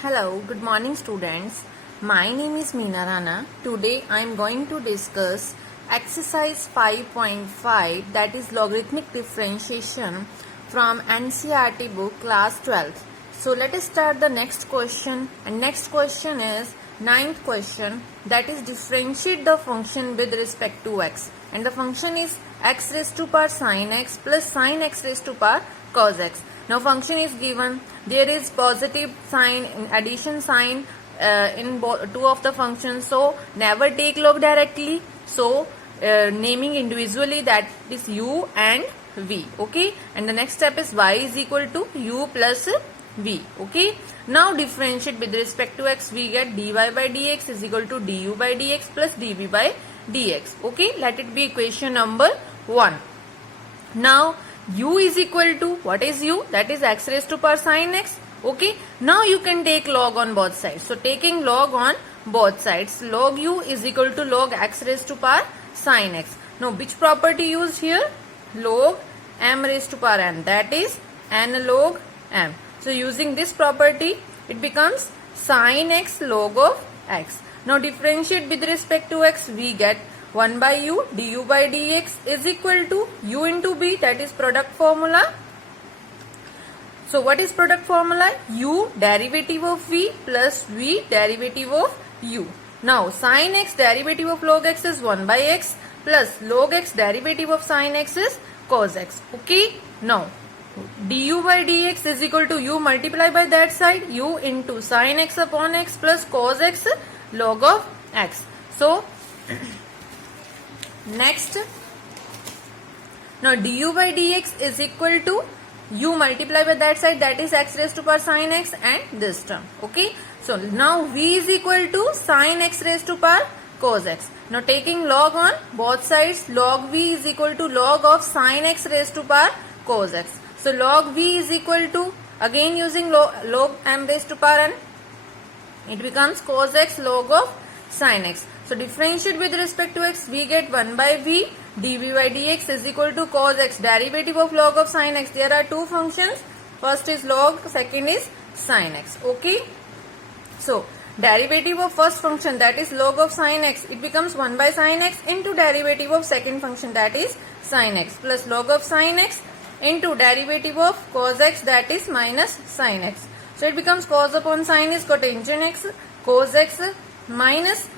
Hello, good morning students. My name is Meena Rana. Today I am going to discuss exercise 5.5, that is logarithmic differentiation from NCERT book class 12th. So let us start the next question, and next question is ninth question, that is differentiate the function with respect to x, and the function is x raised to power sin x plus sin x raised to power cos x. Now function is given, there is positive sign in addition sign in two of the functions, so never take log directly, so naming individually, that is u and v. Okay, and the next step is y is equal to u plus v. Okay, now differentiate with respect to x, we get dy by dx is equal to du by dx plus dv by dx. Okay, let it be equation number 1. Now u is equal to, what is u? That is x raised to power sin x. Okay, now you can take log on both sides. So taking log on both sides, log u is equal to log x raised to power sin x. Now which property used here? Log m raised to power n, that is n log m. So using this property, it becomes sin x log of x. Now differentiate with respect to x, we get 1 by u du by dx is equal to u into b, that is product formula. So what is product formula? U derivative of v plus v derivative of u. Now sin x derivative of log x is 1 by x plus log x derivative of sin x is cos x. Okay, now du by dx is equal to u multiply by that side, u into sin x upon x plus cos x log of x. So next, now du by dx is equal to u multiply by that side, that is x raised to power sin x and this term. Okay, so now v is equal to sin x raised to power cos x. Now taking log on both sides, log v is equal to log of sin x raised to power cos x. So log v is equal to, again using log m raised to power n, it becomes cos x log of sin x. So differentiate with respect to x, we get 1 by v dv by dx is equal to cos x derivative of log of sin x. There are two functions, first is log, second is sin x. Okay, so derivative of first function, that is log of sin x, it becomes 1 by sin x into derivative of second function, that is sin x, plus log of sin x into derivative of cos x, that is minus sin x. So it becomes cos upon sin is cotangent x, cos x minus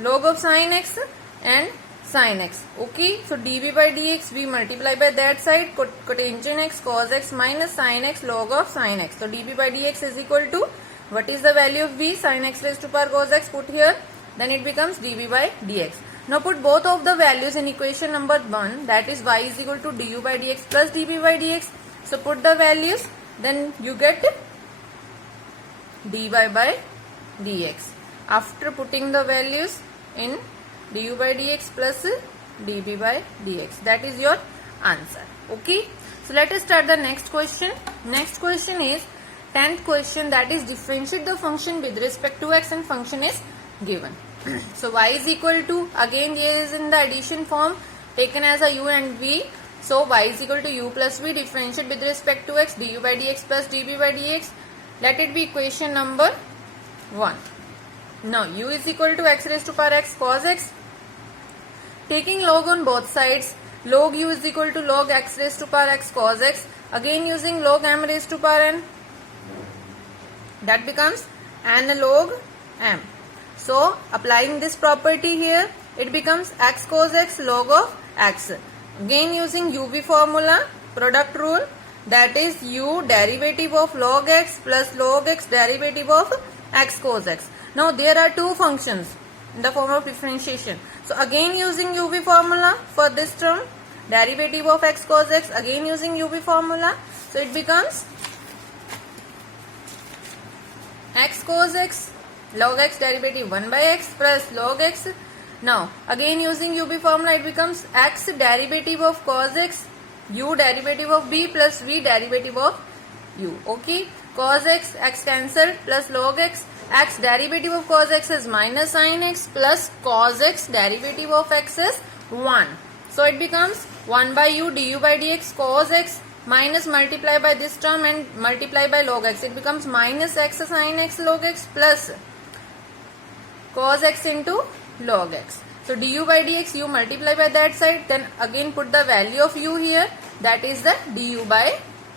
log of sin x and sin x. Okay, so dv by dx we multiply by that side, cotangent x cos x minus sin x log of sin x. So dv by dx is equal to, what is the value of v? Sin x raised to power cos x, put here, then it becomes dv by dx. Now put both of the values in equation number 1, that is y is equal to du by dx plus dv by dx. So put the values, then you get dy by dx. After putting the values in du by dx plus dv by dx, that is your answer. Okay, so let us start the next question. Next question is 10th question, that is differentiate the function with respect to x, and function is given. So y is equal to, again here is in the addition form taken as a u and v. So y is equal to u plus v, differentiate with respect to x, du by dx plus dv by dx. Let it be equation number 1. Now u is equal to x raised to power x cos x. Taking log on both sides, log u is equal to log x raised to power x cos x. Again using log m raised to power n, that becomes n log m. So applying this property here, it becomes x cos x log of x. Again using uv formula, product rule, that is u derivative of log x plus log x derivative of x cos x. Now there are two functions in the form of differentiation. So again using uv formula for this term, derivative of x cos x, again using uv formula. So it becomes x cos x log x derivative 1 by x plus log x. Now again using uv formula, it becomes x derivative of cos x, u derivative of b plus v derivative of u. Okay, cos x, x cancelled, plus log x, x derivative of cos x is minus sin x plus cos x derivative of x is 1. So it becomes 1 by u du by dx cos x minus multiply by this term and multiply by log x. It becomes minus x sin x log x plus cos x into log x. So du by dx, you multiply by that side, then again put the value of u here, that is the du by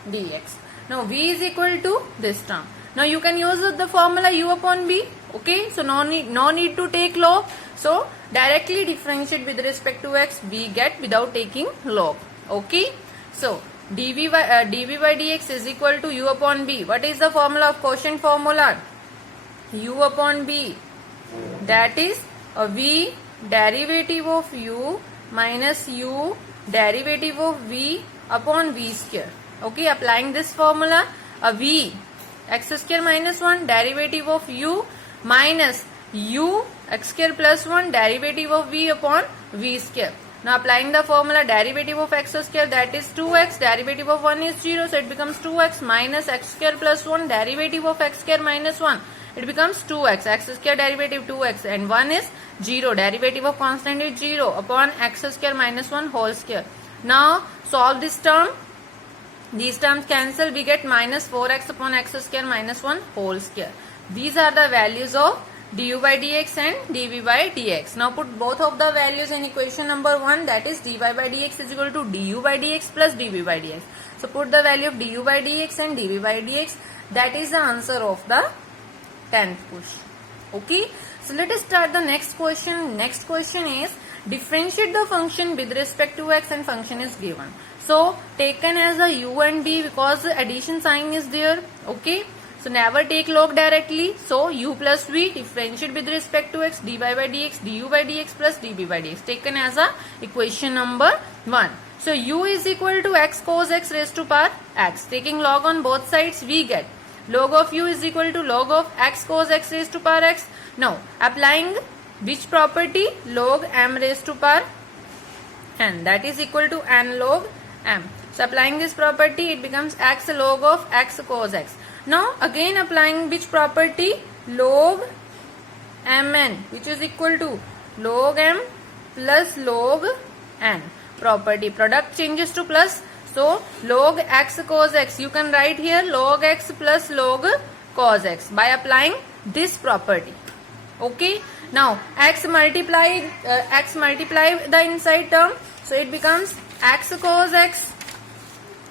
dx. Now v is equal to this term. Now you can use the formula u upon v. Okay, so no need to take log. So directly differentiate with respect to x, we get without taking log. Okay, so dv by dx is equal to u upon b. What is the formula of quotient formula? U upon b, that is a v derivative of u minus u derivative of v upon v square. Okay, applying this formula, a v x square minus 1 derivative of u minus u x square plus 1 derivative of v upon v square. Now applying the formula, derivative of x square, that is 2x, derivative of 1 is 0, so it becomes 2x minus x square plus 1 derivative of x square minus 1. It becomes 2x, x square derivative 2x and 1 is 0, derivative of constant is 0 upon x square minus 1 whole square. Now solve this term, these terms cancel, we get minus 4x upon x square minus 1 whole square. These are the values of du by dx and dv by dx. Now put both of the values in equation number 1, that is dy by dx is equal to du by dx plus dv by dx. So put the value of du by dx and dv by dx, that is the answer of the 10th question. Okay, so let us start the next question. Next question is differentiate the function with respect to x and function is given. So taken as a u and d because the addition sign is there. Okay, so never take log directly. So u plus v differentiate with respect to x, dy by dx, du by dx plus dv by dx taken as a equation number 1. So u is equal to x cos x raised to power x. Taking log on both sides, we get log of u is equal to log of x cos x raised to power x. Now applying which property? Log m raised to power n, that is equal to n log m. So applying this property, it becomes x log of x cos x. Now again applying which property? Log mn, which is equal to log m plus log n property. Product changes to plus. So log x cos x, you can write here log x plus log cos x by applying this property. Okay, now x multiply the inside term, so it becomes x cos x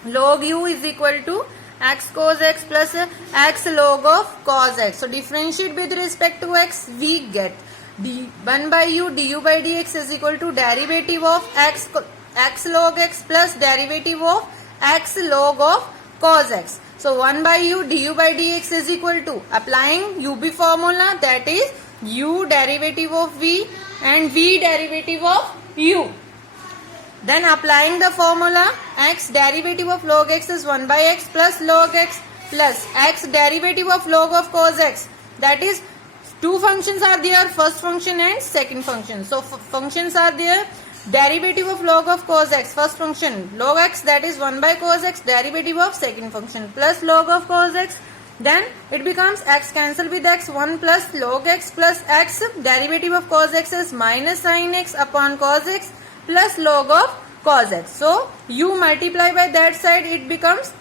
log u is equal to x cos x plus x log of cos x. So differentiate with respect to x, we get 1 by u du by dx is equal to derivative of x log x plus derivative of x log of cos x. So 1 by u du by dx is equal to, applying ub formula, that is u derivative of v and v derivative of u. Then applying the formula, x derivative of log x is 1 by x plus log x plus x derivative of log of cos x. That is, two functions are there, first function and second function. So functions are there, derivative of log of cos x, first function log x, that is 1 by cos x, derivative of second function plus log of cos x. Then it becomes x cancel with x, 1 plus log x plus x, derivative of cos x is minus sin x upon cos x plus log of cos x. So u multiply by that side, it becomes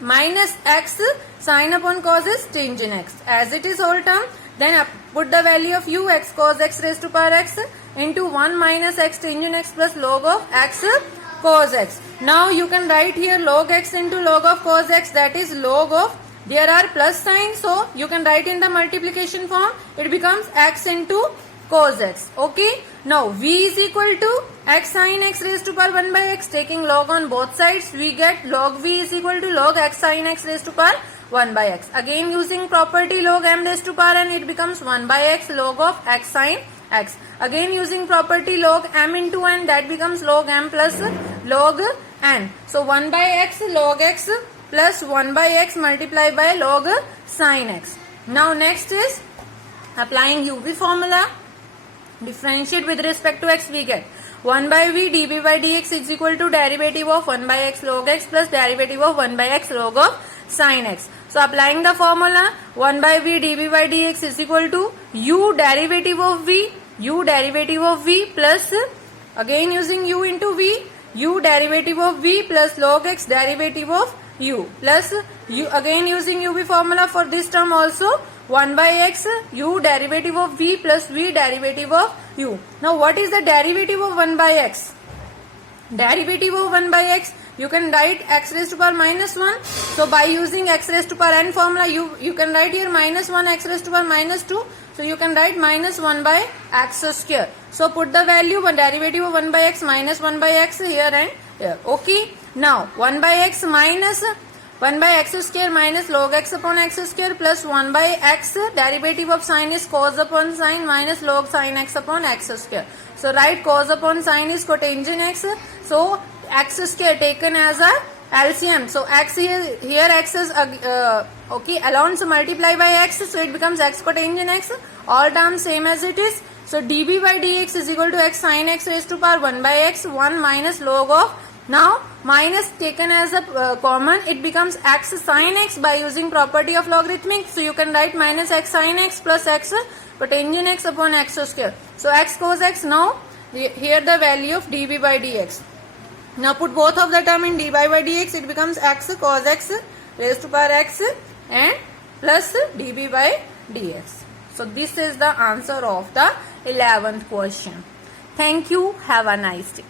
minus x sin upon cos is tangent x. As it is whole term, then put the value of u x cos x raised to power x into 1 minus x tangent x plus log of x cos x. Now you can write here log x into log of cos x, that is log of, there are plus signs, so you can write in the multiplication form, it becomes x into cos x. Okay, now v is equal to x sin x raised to power 1 by x. Taking log on both sides, we get log v is equal to log x sin x raised to power 1 by x. Again using property log m raised to power n, it becomes 1 by x log of x sin x. Again using property log m into n, that becomes log m plus log n. So 1 by x log x plus 1 by x multiplied by log sin x. Now next is applying uv formula, differentiate with respect to x, we get 1 by v dv by dx is equal to derivative of 1 by x log x plus derivative of 1 by x log of sin x. So applying the formula, 1 by v dv by dx is equal to u derivative of v plus, again using u into v, u derivative of v plus log x derivative of u plus u, again using uv formula for this term also, 1 by x u derivative of v plus v derivative of u. Now what is the derivative of 1 by x? Derivative of 1 by x, you can write x raised to power minus 1. So by using x raised to power n formula, you can write here minus 1 x raised to power minus 2. So you can write minus 1 by x square. So put the value, derivative of 1 by x minus 1 by x here and here. Okay. Now 1 by x minus 1 by x square minus log x upon x square plus 1 by x, derivative of sine is cos upon sine minus log sine x upon x square. So write cos upon sine is cotangent x. So x square taken as a LCM. So x here x is okay, allowance multiply by x, so it becomes x cotangent x. All terms same as it is. So dB by dx is equal to x sin x raised to power 1 by x, 1 minus log of, now minus taken as a common, it becomes x sin x by using property of logarithmic. So you can write minus x sin x plus x cotangent x upon x square. So x cos x, now here the value of dB by dx. Now put both of the term in dy by dx, it becomes x cos x raised to power x and plus dB by dx. So this is the answer of the 11th question. Thank you. Have a nice day.